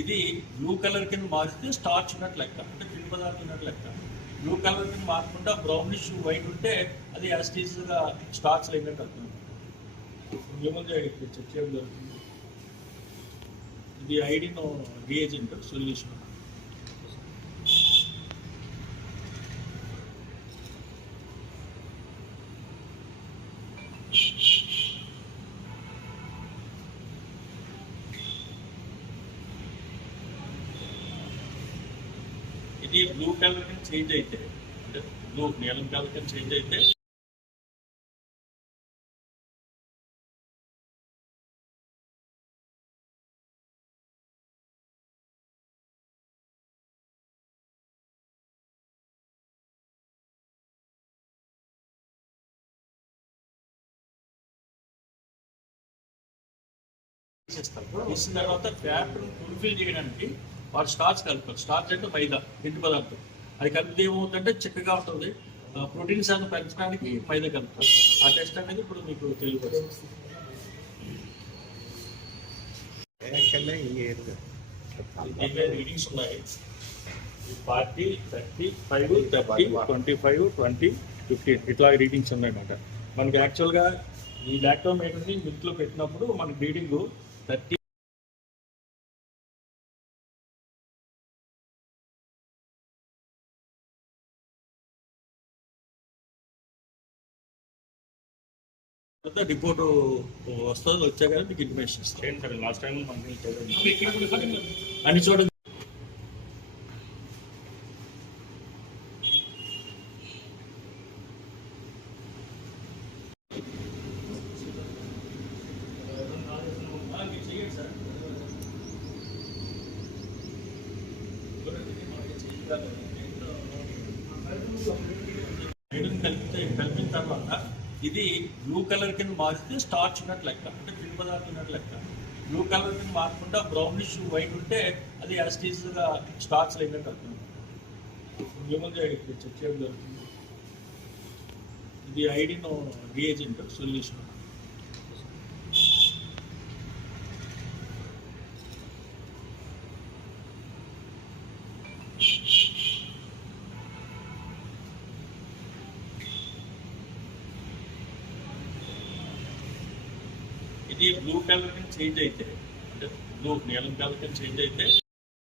ఇది blue colour కింద మారితే స్టార్చ్ ఉన్నట్టు లెక్క, అంటే పిండి పదార్థం ఉన్నట్టు లెక్క. బ్లూ కలర్ కింద మారకుండా బ్రౌనిష్ వైట్ ఉంటే అది యాస్టీస్గా స్టార్చ్ అయినట్టు అర్థం. ఏముంది ఇక్కడ చెక్ చేయడం జరుగుతుంది. ఇది ఐడినో రియేజెంట్ సొల్యూషన్. ఇది బ్లూ కలర్ కింద చేంజ్ అయితే, అంటే బ్లూ నీలం కలర్ కింద చేంజ్ అయితే తీసిన తర్వాత ఫ్యాట్ ఫుల్ఫిల్ చేయడానికి వాడు స్టార్చ్ కలుపుతారు. స్టార్చ్ అంటే మైదా, పిండి పదార్థం. అది కలిపితే ఏమవుతుందంటే చిక్కగా ఉంటుంది. ప్రోటీన్ శాతం పెంచడానికి మైదా కలుపుతారు. ఆ టెస్ట్ అనేది ఇప్పుడు మీకు తెలియదు. రీడింగ్స్ ఉన్నాయి 40, 35, 30, 25, 20, 15 ఇట్లా రీడింగ్స్ ఉన్నాయన్నమాట. మనకి యాక్చువల్గా ఈ లాక్టోమీటర్ని మిల్క్లో పెట్టినప్పుడు మనకి రీడింగ్ 30 రిపోర్ట్ వస్తుంది. వచ్చాక మీకు ఇన్ఫర్మేషన్ ఇస్తాను. లాస్ట్ టైం అన్ని చోట కలిపిన తర్వాత ఇది బ్లూ కలర్ కింద మారితే స్టార్చ్ ఉన్నట్టు లెక్క, అంటే పిండి పదార్థం ఉన్నట్టు లెక్క. బ్లూ కలర్ కింద మారకుండా బ్రౌనిష్ వైట్ ఉంటే అది యాస్టీస్గా స్టార్చ్ అయినట్టు అర్థం. ఏముంది ఇక్కడ చెక్ చేయడం జరుగుతుంది. ఇది ఐడినో రియేజెంట్ సొల్యూషన్. ఇది బ్లూ కలర్ కింద చేంజ్ అయితే, అంటే బ్లూ నీలం కలర్ కింద చేంజ్ అయితే